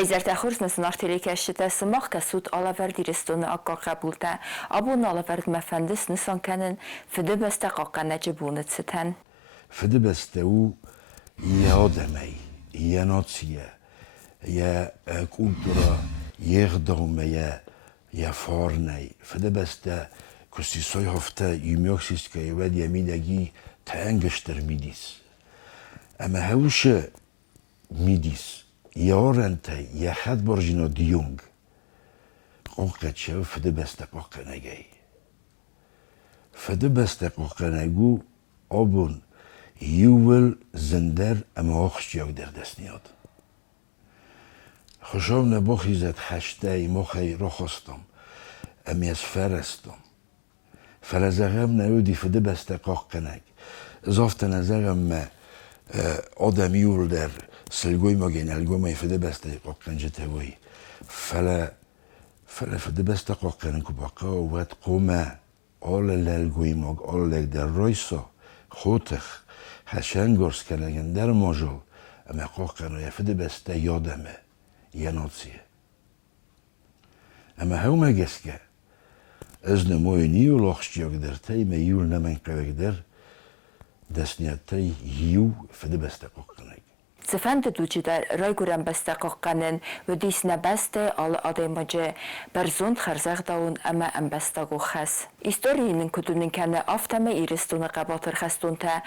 Vejzer təxursnısın artilikəşçitə sımaq kəsud alaverd iristonu akka qəbultə, abun alaverd məfəndis nisan kənin fıdı bəstə qaqqa nəcibunu citən. Fıdı bəstə u yadəməy, yanociyə, kultura, yerdauməyə, farnəy. Fıdı bəstə kustisoy hafta yümyoksiskə evəd yəmidəgi təngəştər midis. Əmə həvuşə midis, yarentay yaxad borjino diung قوقت شو فده بسته قوقت نگی فده بسته قوقت نگو آبون یول زندر اما آخش یاگ در دست نیاد خوشام نباخی زد خشته مخی رو خواستم امی از فرستم فلزغم نیودی فده بسته قوقت نگ اضافت نظرم آدم یول در سلگوی ما گین الگوی ما فده بسته قوقت جتوی فلا فده بسته قوقت باقا وقت قومه آل للگوی ماگ آل لگ در رایسا خوتخ خشنگارس کنگن در ماجل اما قوقت نوی فده بسته یادمه یناتسیه اما همه گسکه از نموی نیو لاخشیاگ در تای میول نمین قوگ در دستنیت تای یو فده بسته قوقت نگ Zefende duci der rayguren beste qoqqanen ve disne beste al ademacı berzund xerzegdaun ama en beste goxes. İstorinin kudunin kene afteme iristunu qabatır xestunte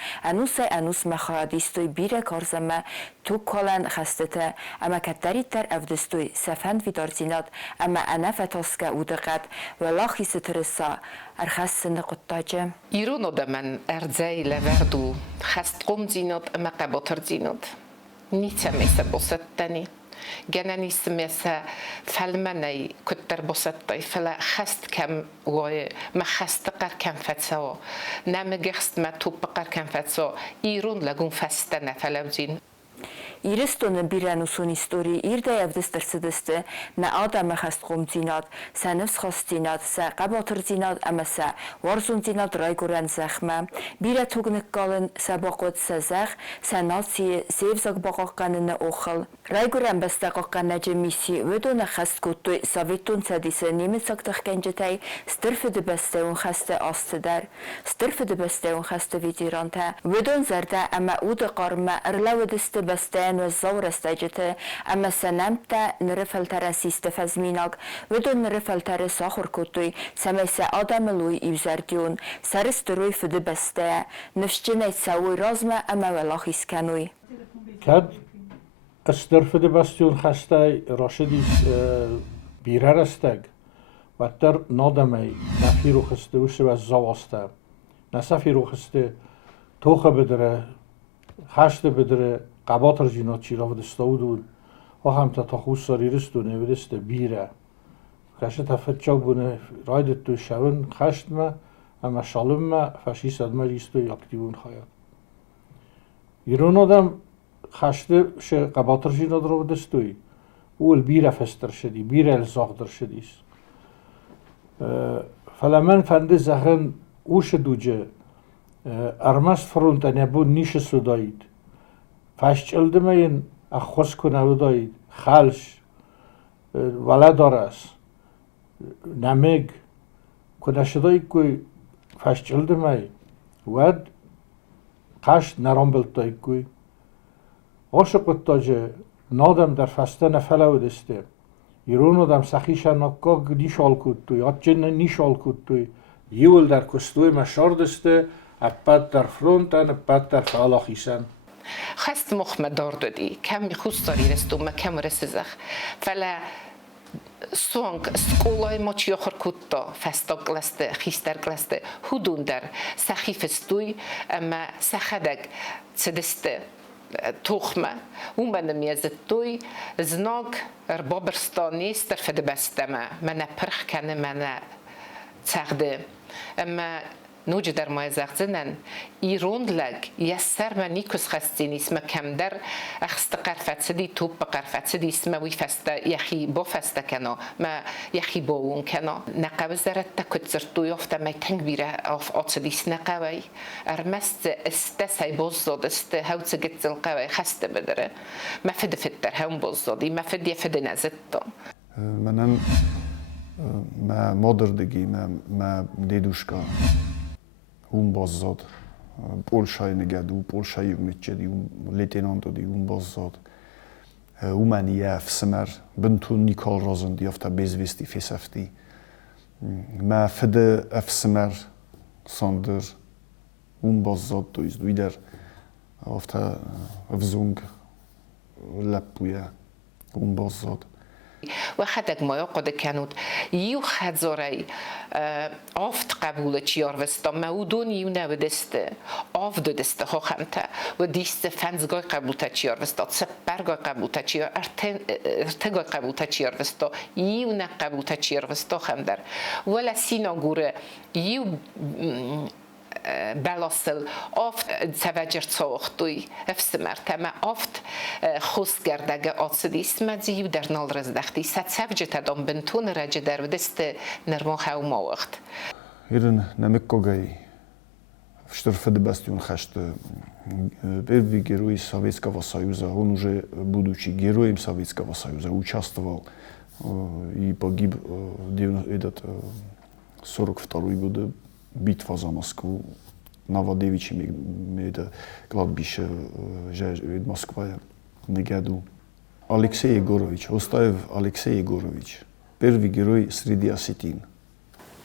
enus mexadistoy bire karzeme tu kolen xestete ama ketteriter evdistoy sefend vidarzinat ama enefetoske udeqet ve laxisi tırısa erxessini quttacı. İron odamen erzeyle verdu xest qomzinat ama qabatır zinat. Nice مثل بسطني جناني سمسة فلمني كتر بسطي فلا خست كم وما خست قر كم فتسوا نام جست ما توب قر كم فتسوا إيرون لجون فستنا فلوزين İristonun bir enusun istori irde evdistirsidiste ne adamı xest qomzinat, senifs xostinat, se qabatır zinat ama se warzun zinat rayguren zəxmə, bir tugnik qalın se baqot se zəx, se nasi sevzag baqaqqanını oxıl. Rayguren beste qaqqan necemisi vedona xest kuttu savitun sedise nimitsak tıxgencetay stirfidi beste un xeste astıder, stirfidi beste un xeste vidirante, vedon zerde ama ude qarma erlevediste beste و الزور استجته اما سنمت نرفل ترسیست فزمیناک ودون نرفل ترس آخر کتوی سمیس آدم لوی ایوزردیون سرست روی فده بسته نفشجنه سوی رازمه اما ولاخیس کنوی کد استر فده بستیون خسته راشدیس بیره رستگ و در نادمه نفی رو خسته وشه و زواسته نصفی رو خسته توخه بدره خشته بدره قباتر جینات چیرا و دستاودون و هم تا خوش ساری رستو نویدسته بیره کشه تفت چاک بونه رایدت تو شون خشت ما اما شالم ما فشیست ما ریستو یاکتیبون خواهد ایران آدم خشته شه قباتر جینات رو دستوی اول بیره فستر شدی بیره الزاقدر شدیست فلمن فنده زخن اوش دوجه ارمست فرونت نبود نیش سودایید فشچلدمین اخوز کنه داید خالش ولادارس نمگ کنه شدایی که فشچلدمی ود قشت نرامبلت دایی که عاشقت تاجه نادم در فسته نفله دسته ایرون آدم سخیش نکا نیشال کود توی آتجن نیشال کود توی یول در کستوی مشار دسته اپت در فرونتن اپت در فعالاخیسن خست مخمه دار دادی کم میخوست داری رستو ما کم رسیزخ فلا سونگ سکولای ما چی آخر کتا فستا گلسته خیستر گلسته هدون در سخیف استوی اما سخدگ سدسته توخمه اون بنده میازد توی زناگ ربابرستانی استرفده بستمه من پرخ کنه من تغده اما نوج در مای زغزنن ایرون لگ یسر من نیکس خستین اسم کم در اخست قرفت سدی توپ قرفت سدی اسم وی فسته یخی با فسته کنا ما یخی با اون کنا نقابز درت تکت زرتو یافته می تنگ بیره آف آتسدیس نقابی ارمست استسای بزد است هوت گتزل قوی خسته بدره ما فد فتر هم بزدی ما فد یفد نزدم منم ما مادردگی ما دیدوشکا اون باززاد پولشای نگدو پولشای میچدی اون لیتینانتو دی اون باززاد اون منی افسمر بنتون نیکال رازن دی افتا بیزویستی فیسفتی ما فده افسمر ساندر اون باززاد دویز دویدر افتا افزونگ لپویا اون باززاد و خدک ما قد کنود یو خزاری آفت قبول چیار وستا مودون یو نودست آفت دست ها خمته و دیست فنزگاه قبول تا چیار وستا سپرگاه قبول تا چیار ارتگاه قبول تا چیار وستا یو نه قبول تا چیار وستا خمدر ولی سینا گوره یو بلاسل آفت سوجرت ساختوی افسمرت ما آفت خوست گردگه آتسدیست مزیو در نال رزدختی ست سوجت ادام بنتون رجه در ودست نرمو خو ماوقت ایرن نمکوگای штрафы бастион хашт первый герой Советского Союза, он уже будучи героем Советского Союза участвовал и погиб в 42 году битва за Москву Новодевичье это кладбище Москва Негеду Алексей Егорович Остаев Алексей Егорович первый герой среди осетин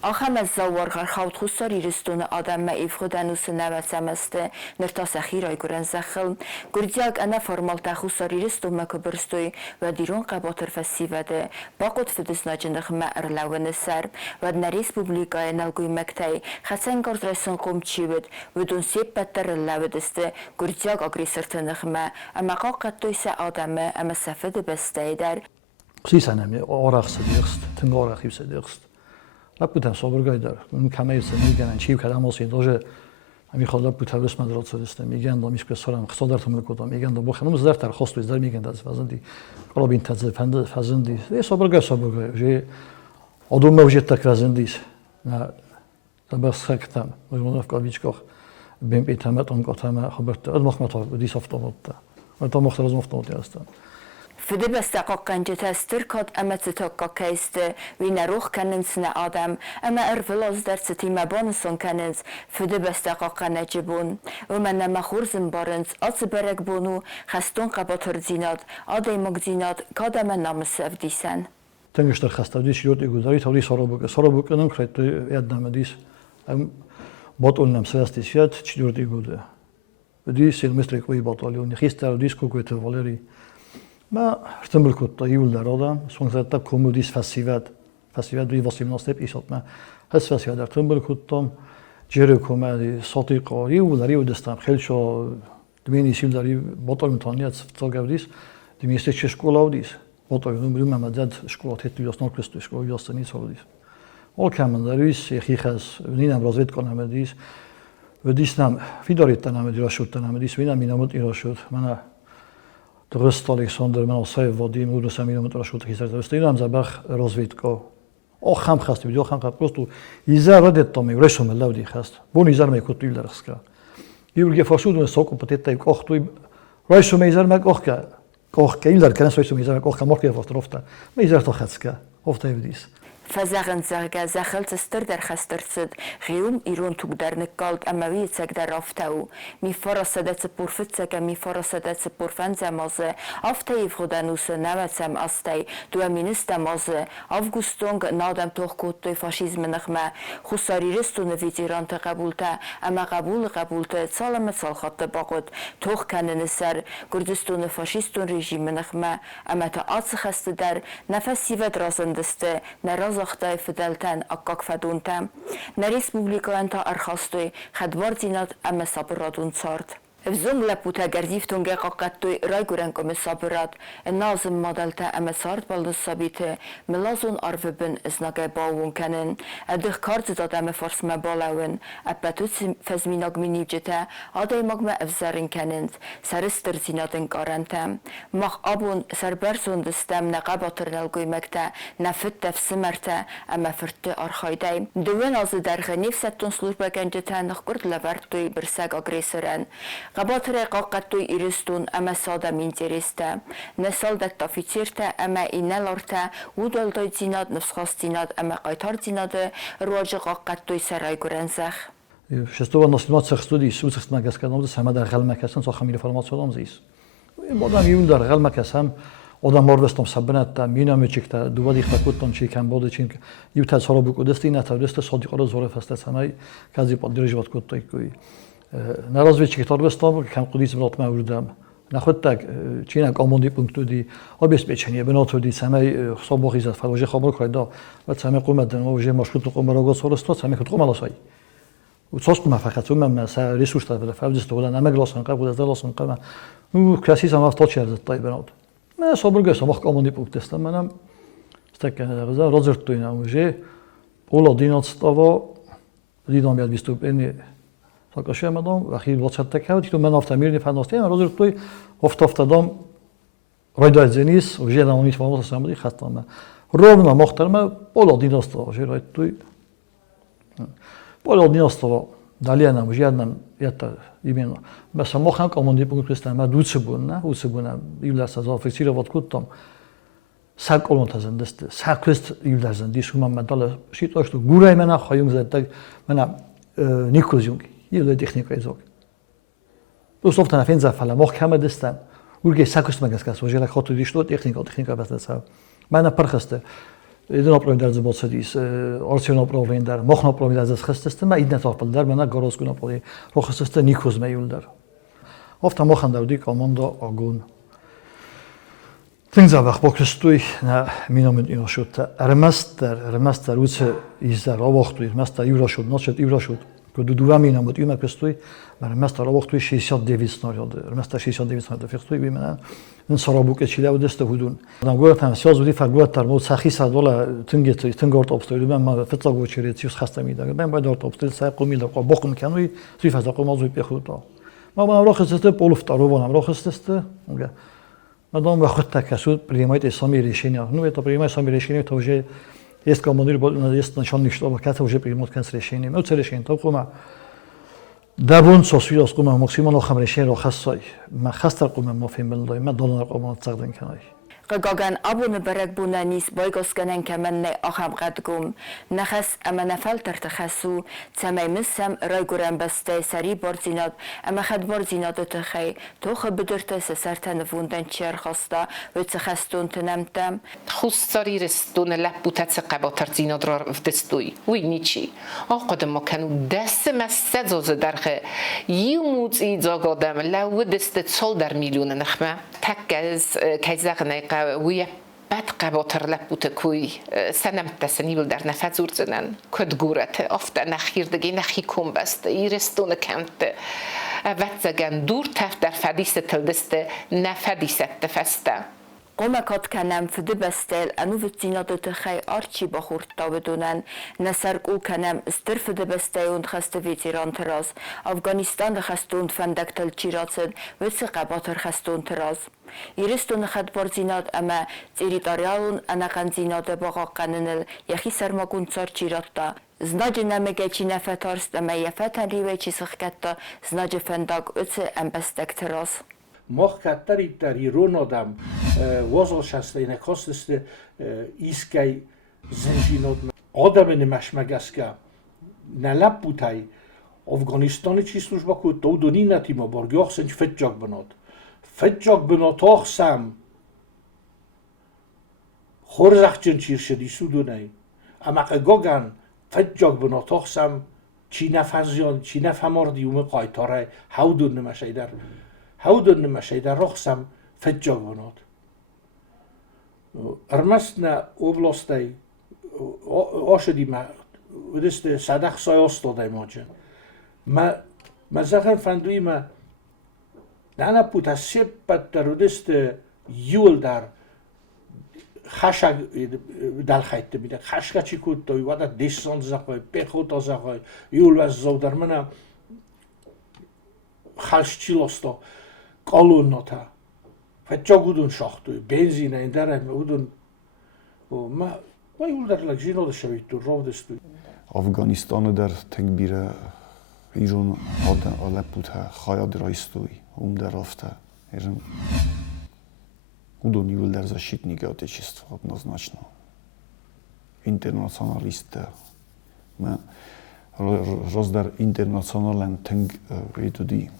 آخم از زوارغر خود خستاری رستون آدم ما ایف خودنوس نوسمسته نرتاس خیرای گرن زخل گردیاگ انا فرمال تا خستاری رستون ما کبرستوی و دیرون قباطر فسیوده باقود فدس ناجنخ ما ارلون سر و نریس پوبلیکای نلگوی مکتای خسن گرد رسون قوم چیود و دون سیب بتر اللاودسته گردیاگ اگریسرتنخ ما اما قاقت تویس آدم اما سفد بسته در خصيصا أوراق صديقست تنقارا خيب صديقست لابد صبرگاهی دار. من کمی میگن چی کدام موسی دوجه همی خدا بود هست مدرات سرست میگن دامیش که سرم خسادر تمام کدام میگن دو بخنم زدر تر خواست ویزدار میگن دست فزندی کلا بین تزه فزندی یه صبرگاه جه آدم موجود تک فزندیس نه تبص خکتم وجود افکاریش که بین بیتمت آن قطعه خبرت از مخمت دیس افتادت و تا مختلف مفتادی هستن فده بستقاق کنجت استر کاد اما تتاقا کیست وی نروخ کننس نه آدم اما ارفلاز در ستی مبانسون کننس فده بستقاق نجبون و من نمخورزن بارنس آس برگ بونو خستون قباطر زیناد آده مگزیناد کادم نامس افدیسن تنگشتر خسته دیش یود ایگوداری تولی سارا بکنم خیلی یاد نمیدیس باطل نمسرستیش یاد چی یود ایگوده بدی سیلمستری کوی باطلیونی خیستر دیس کوکویت والری ما ارتمل كنت طيول لرادم سون زدت كوموديس فسيفات دوی واسیم ناستب ایشات ما هست فسيفات ارتمل كنتم جري كومادي صديقة يولاري ودستم خیلی شو دمینی سیم داری باطل متانیت تاگودیس دمیسته چه شکولا ودیس باطل نمیدونم ما زد شکولا تیتو یاس نکلست شکولا یاس نیست ودیس ول کامن داریس یخی خاص نینم رازویت کنم دیس ودیس نم فیداریت نم دیراشوت نم دیس وینم مینامت ایراشوت من درست Alexander من اصای وادیم او رسمی رو متراشوت کیسر درست اینم زبخ روزویتکا آخام خسته بیدی آخام خسته پروستو ایزر ردت تامی رشوم لودی خست بون ایزر میکوت بیل درسکا یورگی فاشود و ساکو پتیت یک آخ توی رشوم ایزر مگ آخ که ایل در کنس رشوم ایزر مگ آخ کمارکی فاست رفته میزر تا خسکا افته بیدیس فزاغن زاغا زخلت استر در خسترسد غيوم إيرون توك در نقالد أموية ساق در رافتاو مي فرصدت سپورفت ساقا مي فرصدت سپورفن زمازه آفتاي فغدانوس نوات سم أستاي دو أمينست مازه أفغوستونغ نادم توخ كوتوي فاشيزم نخمه خساري رستو نفيت إيران تقبولتا أما قبولتا سالم سالخط باقود توخ كان نسر كردستون فاشيستون رژیم نخمه أما تا آتس خست در نفس سيوت رازندسته نراز زاخته فدلتن اکاک فدونتم نه ریسپوبلیکان تا ارخاستوی خدوار زینات اما صبر رادون سارد فزون لپوتا گردیفتون گه قاقتوی رای گورن کم صابرات نازم مدلتا اما سارت بالن صابیت ملازون عرفبن ازناگه باون کنن ادخ کارت دادم فرس مبالاون اپتوت فزمیناگ منیوجتا آدای مگم افزارن کنند سرستر زینادن کارنتم مخ آبون سربرزون دستم نقاباتر نلگوی مکتا نفت تفسمرتا اما فرت آرخایدایم دوین از درخ نیفستون سلوش بگنجتا نخگرد لورتوی برساگ آگریسرن قباتر قاقتوی ایرستون اما سادا مینتیرستا نسال دکتا فیتیرتا اما اینالارتا ودالدای زیناد نفسخاست زیناد اما قایتار زیناد رواج قاقتوی سرای گرنزخ شستوى النصلات سخستودي سوسخت ما كاس كانوا سما در غل مكاسن صاح خمير فرماسيون امزيس بعدم يوم در غل مكاسم آدم ماروستم سبنت تا مینا میچکتا دوباره خاکوتون چی کم بوده چین یو تصارو بکودستی نه تودست صادق را زور فسته سمای کازی پادرج وقت کوتای کوی نراز ویچ کتار بستم کم قدیس برات موردم نخود تک چین اک آموندی پونکتو دی آبیس بچنیه بناتو دی سمای حساب بخیزد فراجه خبر کرده و سمای قومت دن و جه مشکل تو قوم را گذاشت است سمای خود قوم لاسای و صاص قوم فقط اون من سر ریسورس داره فوزست ولی نمک لاسن قبل از لاسن قوم و کلاسی سمای افتاد چه از تای بنات من صبر گشتم وقت آموزی پوکتستم منم استک غذا رازرت توی نموجه اولا دینات استوا دیدم بیاد بیستو اینی ساکاشه مدام و خیلی واسط تکه تو من افت میرنی فناستیم رازرت توی افتادم رایدای زنیس و جه نمونیت فهمت سامدی خستم رونا محترمه اولا دینات استوا جه راید توی اولا دینات استوا دلیل نموجه نم یاد ایمنا مثلا ما خنک آموزی پوکتستم ما دوست بودم یولا سازا فکری وقت کردم سگ آلمان دست سگست یولا زندی شما مدل شیت داشت و گورای من خواهیم زد من نیکوزیونگ یولا تکنیک ایزوک دوست افتادم فین زفلا ما کم دستم ورگه سگست مگس کس وجه لخاطر دیشتو تکنیک بس دست من پرخسته ایدن آپراین در زبان سدیس آرسیون آپراین در مخن آپراین در خستست ما ایدن تاپل در من گاراز کن آپراین رو خستست نیکوز میول در افت مخن در دیک آماندا آگون تنزا وقت باکستوی نه مینامد اینا شد رمست در وچه ایزدر آواختوی رمست یورا شد نشد یورا شد که دو مینامد اینا کستوی رمست آواختوی 62 سناریو رمست 62 سناریو فکستوی بیمنن این سرابوک چیله و دست هودون. آدم گفت هم سیاز بودی فقط تر مود سخی ساد ولی تنگارت آبستوی من فتلا گوچری تیوس خسته میدم. من باید دارت آبستوی سعی کنم میل رو باکم کنوی توی فضا کنم از روی بخوردم. ما راه خسته پولفت رو بانم راه خسته. مدام وقت تکسود پریمایت اسلامی ریشینی. نوی تا پریمایت اسلامی ریشینی توجه است که مدیر بود است نشان نشده با کات توجه پریمایت کنس ریشینی. من ریشینی تا قوم دبون سوسوی از قوم ماکسیمال آخر ریشینی رو خستای. ما خستر قوم مافیم بلدای. ما دلار قوم تقدیم کنای. قاقان ابون برگ بونانیس بایگوس کنن که من نه آخام قدگم نخس اما نفل ترتخسو تمام مسم رای گرم بسته سری بارزیناد اما خد بارزیناد تخی تو خب بدرت سرت نفوندن چیر خسته و تخستون تنمتم خستاری رستون لبوتت قباتر زیناد را دستوی وی نیچی آقاد ما کنو دست مسد زوز درخه یوموز ایزاگ آدم لو دست سال در میلیون نخمه تک از کیزاق نیقه وی بعد قباتر لبوت کوی سنم تسنیل در نفت زور زنن کد گورت افت نخیر دگی نخی کم بست ایرستون کمت وقت زگن دور تفت در فدیس تلدست نفدیست تفسته قومکات کنم فده بستل انو وزیناد تخی آرچی بخورد تا بدونن نسرگو کنم استر فده بستیوند خسته ویتیران تراز افغانستان خستوند فندک تل چیراتسد ویسی قباتر خستوند تراز ایرستون خد بار زیناد اما زیری داریالون انقن زیناد باقا قننل یخی سرماگون چار چیراتا زناج نمگه چی نفتارست اما یفتن ریوه چی سخکتا زناج فندق اتس امبستک تراز مخ کتری در ایران آدم وازل شسته اینه خواست ایسکای زنجینات آدم نمشمگ است که نلب بودای افغانستان چی سلوش با که دونی نتیما بارگاه سنج فجاق بنات آخسم خورزخ جن چیر شدی سودونه اما قگاگن فجاق بنات آخسم چی نفزیان چی نفهماردی اومه قایتاره هودون نمشه در رخصم فجاق بنات ارمستنا اوبلاستی آشدی ما ودست صدق سای استاده ماجه ما زخم فندوی ما Nana puta seppet terrorist jul dar خشک دل خیت میده خشک چی کود توی ودا دیسان زخوی پیخوت زخوی یول و زودر منه خش چی لستا قالون نتا فجا گودون شاختوی بنزینه این داره گودون ما یول در لگزینو داشته تو رو دستوی Afganistan'ı der tengbire İran Aleppu'ta khayad raistoy der rafta. Iran Удон юл der защитники Отечества однозначно. Интернационалисты. Мы раздар интернационален тенг этуди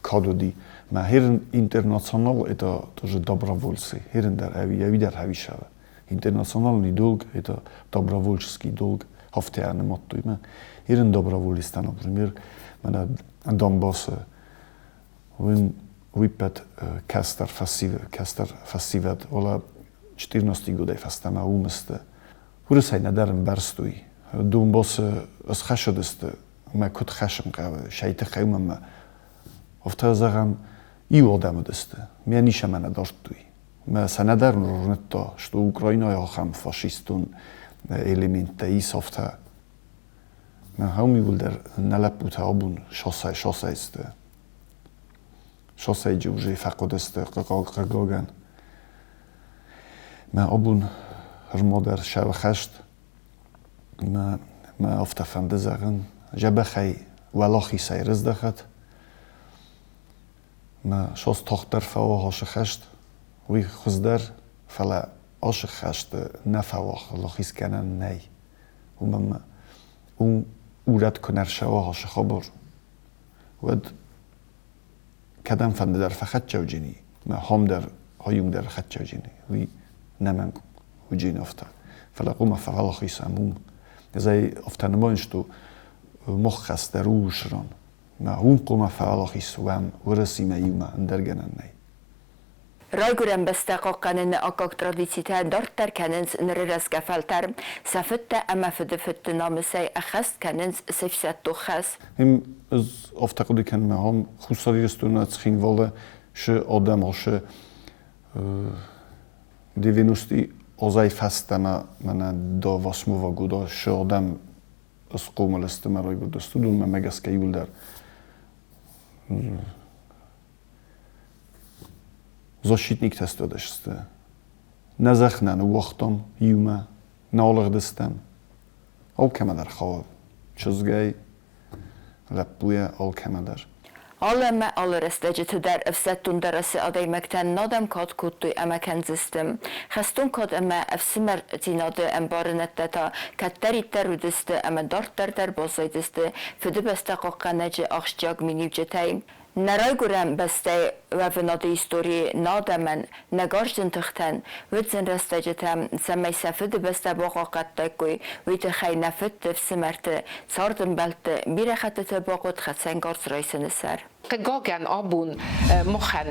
кадуди. Мы херен интернационал это тоже добровольцы. Херен der я хавишава. Интернациональный долг это добровольческий долг. Хафтяне маттуй. Мы херен доброволисты, например, мы на Донбассе Выпад кастер фасиват, ола 14 годей фастама уместе. Урысай надарым барстуй. Донбассе as хашадысты. Ма кут хашым кавы, шайты хайумама. Офта загам ию адамыдысты. Мя ниша мана дартуй. Ма санадарым рурнетто, что Украина яхам фашистун элементта ис офта. Ма хауми вулдер налапута абун шосайсты. شاسای جوجه فقط است قاقاگان. ما آبون هر مادر شب خشت ما افتفنده زغن جبه خی ولاخی سیرز دخت ما شاس تختر فوا هاش خشت وی خزدر فلا آش خشت نفوا لاخیس کنن نی و ما اون اورد کنر شوا هاش خبر ود کدام فنده در فخت جوجینی ما هم در هایون در خت جوجینی وی نمن وجین افتا فلا قوم فعلا خیسامون زای افتانمانش تو مخص در روشران ما هم قوم فعلا خیسوام ورسی میوما اندرگنن نی Rajgurem bestaqaqanen akak tradicita dartar kanens nreras gafaltar safitta ama fidfitt namsay akhas kanens sifsat tukhas هم از افتقدی کن ما هم خصوصی استونات خین وله ش آدم هاش دیوینوستی آزای فسته من دا واسمو و گودا ش آدم از قوم لست مرای گودا استودون من مگس که یول در защитник тестодеште. نزخنن وقتم یوما نالغ دستم. آل کمدر خواب. چزگی لپوی آل کمدر. Alama alıresteci der efsettun derası adaymaktan nadam kat kuttu amakan zistim. Xastun kat ama efsimer zinadı embarınette ta katteri terüdüstü ama darttar der bozaydüstü fıdı beste qaqqanaci axşcag minivcetay. Naray gurem beste ve vnadı istori nadaman nagarjın tıxtan vıdzın restecetem semay safıdı beste boğaqatta koy vıdı xay nafıt efsimerti sardım belti bir xatı tabaqut xatsen garz raysını ser. Gagan abun mohan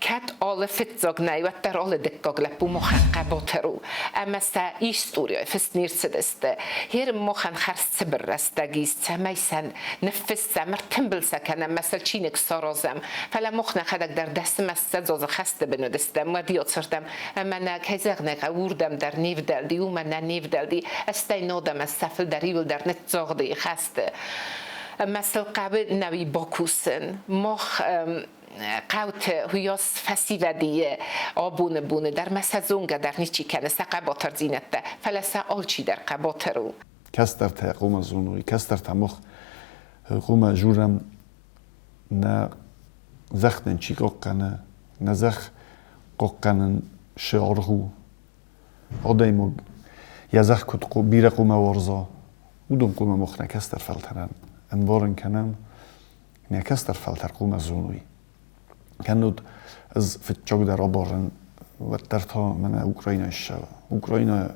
kat alle fitzagnai و در alle دکاگ لپو mohan قباترو اما سا ایستوری فسنیرسدسته هر mohan خرست سبرستگیست سمیسن نفس سمر تنبل سکنم مثل چینک سارازم فلا مخنا خدک در دست مسد زاز خسته بنودستم و دیات سرتم اما نه کیزغنق اوردم در نیو دلدی و من نیو دلدی استی نادم از سفل در ایول در نت زاغدی خسته مثل قبل نوی باکوسن مخ قوت هیاس فسیودیه آبونه بونه در مسزونگه در نیچی کنه سقباتر زینته فلسه آلچی در قباترو کستر تا قوم زونوی کستر تا مخ قوم جورم نه زختن چی قاقنه نه زخ قاقنن شعارهو آدایمو یزخ کد بیر قوم وارزا اودم قوم مخ نکستر فلترن انبارن کنم نکستر فلتر قوم زونوی كانوا از فتشوك در آبارن و درتا من اوکراینا شوا اوکراینا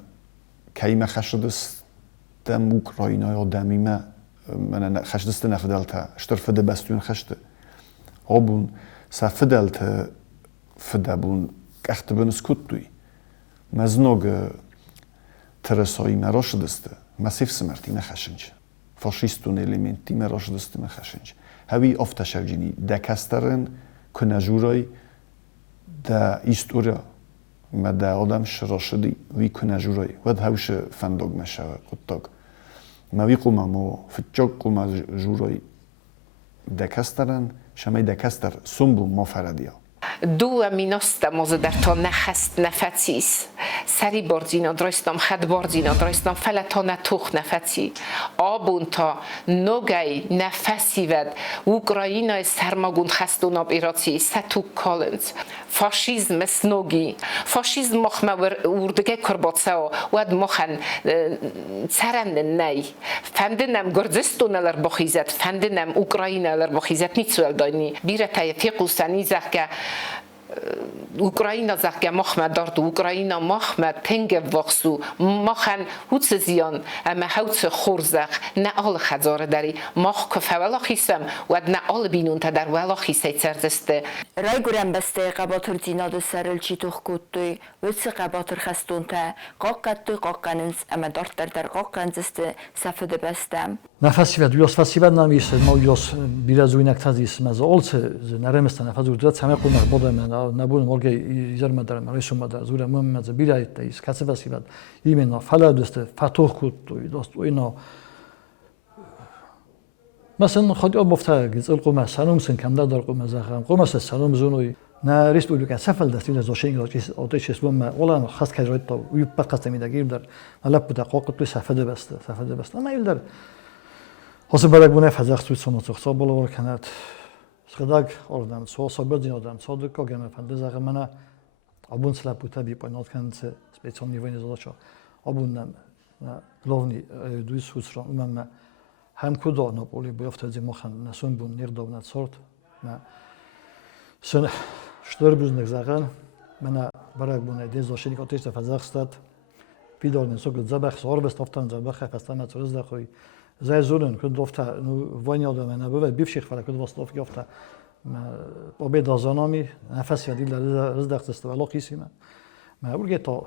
کیما خشدستم اوکراینا آدمی من خشدست نفدلتا اشترفده بستون خشده آبون سفدلتا فدبون اختبن سکوتوی مزنوگ ترسایی مراشدسته مسیف سمرتی مخشنج فاشیستون الیمنتی مراشدسته مخشنج هوی افتشوجینی دکسترن کنه جورای دا ایستورا ما دا آدم شراشدی وی کنه جورای ود هوش فندق مشه قطاق ما وی قوم ما فتجاق قوم جورای دکسترن شمای دکستر سنبو ما فردیا دو میناست موز در تا نخست نفسیس سری بارزینا درستم خد بارزینا درستم فلتا نتوخ نفسی آبون تا نوگای نفسی ود اوکراینای سرماگون خستون آب ایراتی ستو کالنز فاشیزم سنوگی فاشیزم مخمه وردگه کرباتسا ود مخن سرند نی فندنم گرزستون لر بخیزت فندنم اوکراین لر بخیزت نیتسوال داینی بیره تایفی قوسانی زخگه اوکراینا زخگه مخمه دارد اوکراینا مخمه تنگ وقسو مخن هوتس زیان اما هوتس خورزخ نه آل خزاره داری مخ کفه ولا خیسم و نه آل بینون تا در ولا خیسه سرزسته رای گرم بسته قباطر زیناد سرل چی توخ کتوی ویتس قباطر خستون تا قاقت توی قاقننز اما دارد در قاقنزسته سفده بستم نفسی ود یوس فسی ود نمیشه ما یوس بیرازوی نکتازیس مزه آلت نرمستن نفس ودرت سمه قومر بوده من نبود مرگی ایجار مدرم رئیس مدرم زور مم مزه بیرایت تایس کسی فسی ود ایمنا فلا دسته فتوح کتوی دست و اینا مثلا خودی آب بفته گز القوم سلام سن کم دار قوم زخم قوم سلام زونوی نه ریسپوبلیکا سفل دستی از زوشین گذاشت آتش اسمم ما ولی خاص کجایت تا وی بقیت میدگیر در ملپ بوده قاقت توی سفده بسته اما ایل در حاصل برای بونه فزاق توی سنت خصاب بالا ورکند خداگ آردم سو صبر دین آدم صادق کاغم فنده زخم منه آبون سلپ بوده بی پایینات کند سه سپیچام نیوانی زداشا آبون نم گلوونی دوی سوسران من هم کدا ناپولی بیافت از مخن نسون بون نیرداونت سرد ما سن شتر بزنگ زخم منه برای بونه دیز داشتی که آتش فزاق استاد بیدار نسوق زبخ سوار بست افتان زبخ فستان مترز دخوی زای زورن کد دفته نو وانی آدم نبود بیفشیخ فلک کد واسطاف گفته با بید آزانامی نفسی دیل در رزدخت است ولی قیسی ما اول تا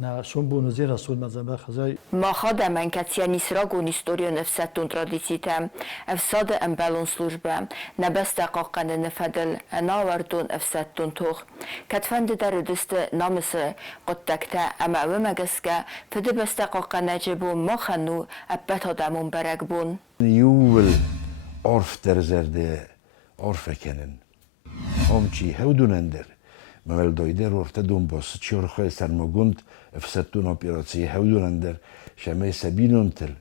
نه شون بون زیر رسول مذهب خزای ما خدا من کتیا نیسراگون استوریو نفستون ترادیسیتم افساد امبالون سلوجبه نبست قاقن نفدل ناوردون افسدتون توخ کتفند در دست نامس قدکته اما او مگسکه فده بست قاقن نجبو ما خنو ابت آدمون برگ بون یول عرف در زرده عرف کنن همچی هودونندر مول دایده رفته دنباس چهار خواهی سرماگوند افسدتون اپیراسی هودونندر شمه سبینونتل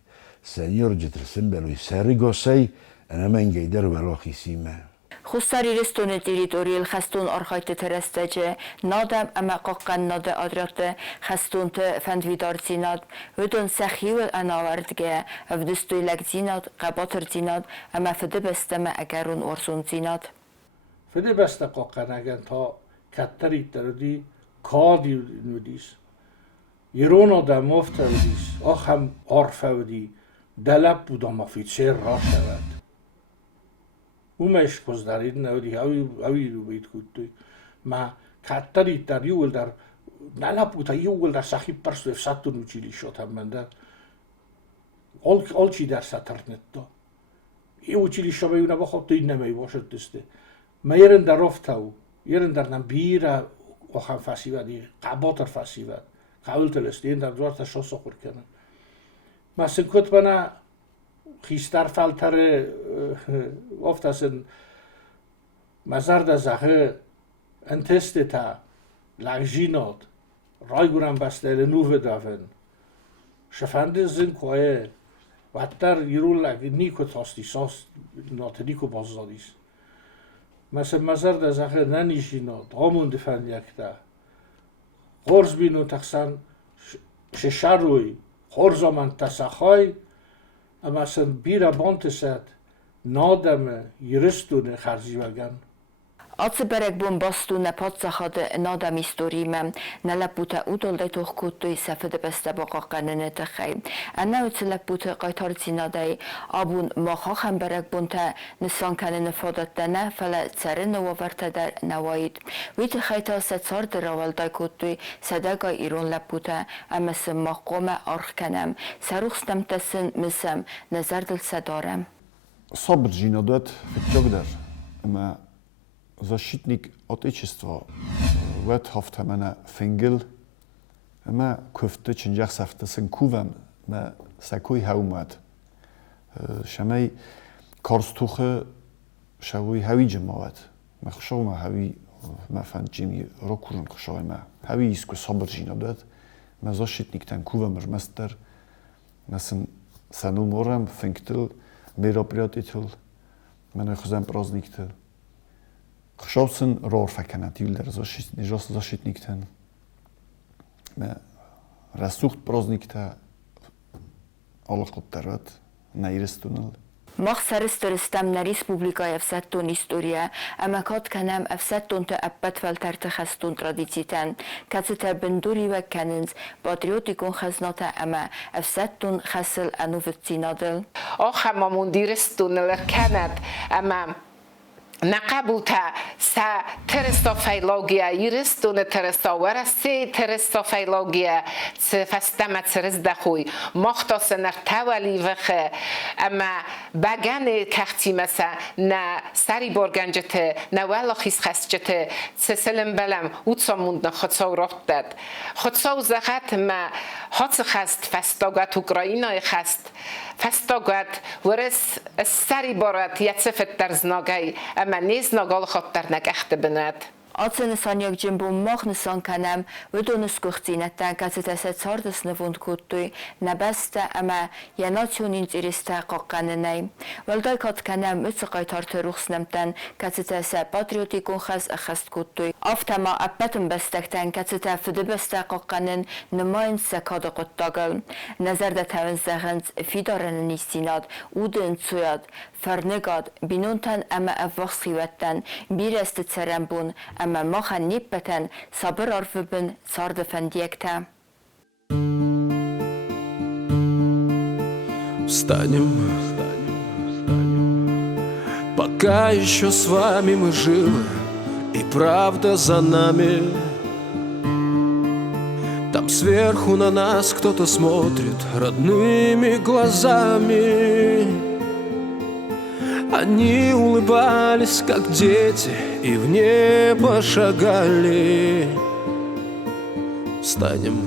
سنیور جترسن بلوی سرگاسی انا من گیدر ولاخی سیمه خستاری رستون تریتوریل خستون آرخایت ترستجه نادم اما قاقن ناده آدرات خستون فندویدار زیناد ودون سخیول اناوردگه افدستوی لگ زیناد قباطر زیناد اما فده بستم اگرون ارسون زیناد فده بست قاقن اگر تا کتری تردی کادی نودیس یرون آدم افته ودیس آخم عرفه ودی دلب بودم افیچر را شود اومش کزدارید نودی اوی رو بید کدوی ما کتری تر یول در دلب بوده یول در سخیب پرستو افسدتون وچیلی شد هم من در آل چی در سترنت دا ای وچیلی شد بیونه بخواد توی نمی باشد دسته ما یرن در افته یرن در نم بیره آخم فسی ودی قباطر فسی ود قبول تلستین در دوار تشا سخور کنن مثل کت بنا خیستر فلتر افتاسن مزرد زخه انتسته تا لغجینات رای گرم بسته نوه دافن شفنده زن کوه وطر یرون لگه نیکو تاستی ساس ناتنیکو بازدادیست مثل مزرد زخه ننیشینات همون دفن یکتا خورز بینو تخصن ششر روی خورز من تسخای اما اصلا بیره بانتست نادم یرستونه خرجی وگن آتس برگ بون باستو نپاد زخاد نادم استوریم نلبوت اودل دی توخ کتوی سفده بسته با قاقن نتخی انا اوت لبوت قایتار زینادی آبون ماخاخم برگ بون تا نسان کنه نفادت دنه فلا سره نواورت در نواید ویت خیتا ستسار در راول دی کتوی صدقا ایرون لبوت اما سم قوم آرخ کنم سروخستم تسن مسم نظر دل صدارم صبر جینادات في الجقدر اما защитник Отечества, ветховта мене фингел, ма көфті чинжақ сафтысын кувам, ма сакой хаумад. Шамай корстухы шавуй хави жамават. Ма хушау ма хави ма фанчими рокурун хушау ма. Хави иску собр жинадат. Ма защитник тан кувам рмастер. Масен сану морам фингтел, мероприятител, мене хузам праздниктел. Хушаусын рор факанатил защитник тан. Ма расухт праздникта аллахоттарат найрестунал. مخسرست رستمنا ريسبوبليكا يفسدتون إستوريا أما كات كنام أفسدتون تأبت فالترتخستون تراديتيتان كاتتا بندوري وكاننز باتريوتيكون خزناتا أما أفسدتون خسل أنوفتينادل آخر ما منديرستون لكانت أما نقبوتا سا ترستا فیلاگیا یرستون ترستا ورسی ترستا فیلاگیا فستمت سرزده خوی مختاس نر تولی وخه اما بگن کختی مسا نه سری بارگنجته نه ولا خیس خستجته سسلم بلم اوتساموند خودساو رفت داد خودساو زخت ما حادث خست فستاگت اوکراینای خست فستاگت ورس سری بارد یتسفت در زناگی اما نیز ناگال خاطر نگخت بند. Ացնսան եկ ջմբում մախնսան կանամ վդոնս կողցինատան կացետասած հարդս նվոնդ կոտույ նաբաստա ամա յանացյուն ինտերեստա կողկաննայ վալդայ կատ կանամ үցղայ թարթերուխսնամտան կացետասա պատրիոտիկոն խազ ախաստ կոտույ ավտամա ապպատն բաստակտան կացետա ֆդբստա կողկանն նմայն սակադը կոտտագալ նազարդա թավն զաղանց ֆիդարանն իսինատ ուդն ծույատ فرنقاد بنونتان اما افوخسيواتان بيرست تسرنبون اما ماخا نيبتان صبر عرفبن صارد فنديكتا Встанем, пока еще с вами мы живы, и правда за нами. Там сверху на нас кто-то смотрит родными глазами. Они улыбались, как дети, и в небо шагали. Встанем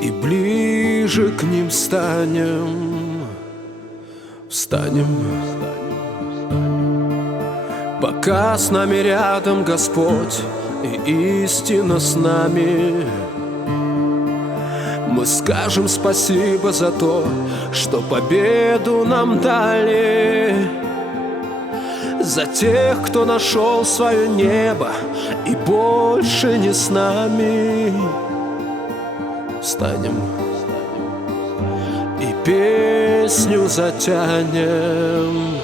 и ближе к ним станем. Встанем, пока с нами рядом Господь и истина с нами. Мы скажем спасибо за то, что победу нам дали, за тех, кто нашел свое небо и больше не с нами. Встанем и песню затянем.